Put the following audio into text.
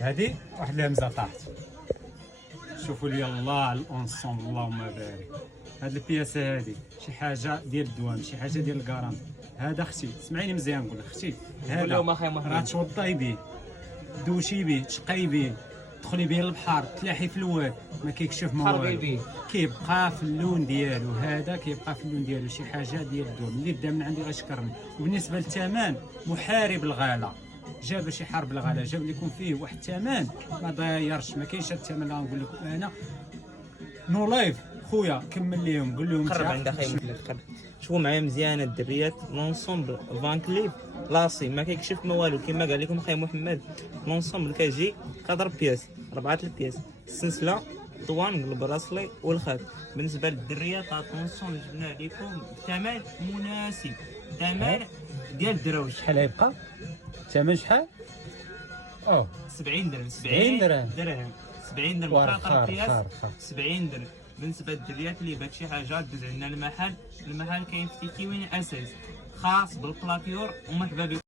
هذه واحد الهمزه طاحت. شوفوا لي الله الانسومبل، اللهم بارك. هاد البياسه هادي شي حاجه ديال الدوام، شي حاجه ديال الكرام. هذا اختي سمعيني مزيان نقول لك اختي، قول لهم اخي راه محمد. توضاي به، دوشي به، تشقي به، تدخلي به للبحر، تلاحي في الواد، ما كيكشف ما خربي والو، به. كيبقى في اللون ديالو. هذا كيبقى في اللون ديالو، شي حاجه ديال الدوام. اللي بدا من عندي غيشكرني. وبالنسبه للثمن، محارب الغلا، جاب شي حرب الغلا، جاب لكم فيه واحد الثمن ما دايرش. ما كاينش هذا الثمن اللي غنقول لكم انا. نو لايف خويا، كمل ليهم قول لهم قرب عند اخي محمد، قرب. شوفوا معايا مزيان الدريات، لونسومبل فان كليب لاصي ما كيكشف ما والو كما قال لكم اخي محمد. لونسومبل كيجي كضرب بياس، 4 البياس، السلسله، الطوان، البراسلي والخات. بالنسبه للدريات اتونسيون جبنا لكم ثمن مناسب، ثمن ديال الدراوش. شحال غيبقى الثمن؟ شحال؟ 70 درهم. 70 درهم. 70 درهم وار خاطر بياس خار. 70 درهم. بالنسبه للدريات اللي بات شي حاجه دوز عندنا المحل كاين في تيكيوين اساس خاص بالبلاكيور. ومرحبا بكم.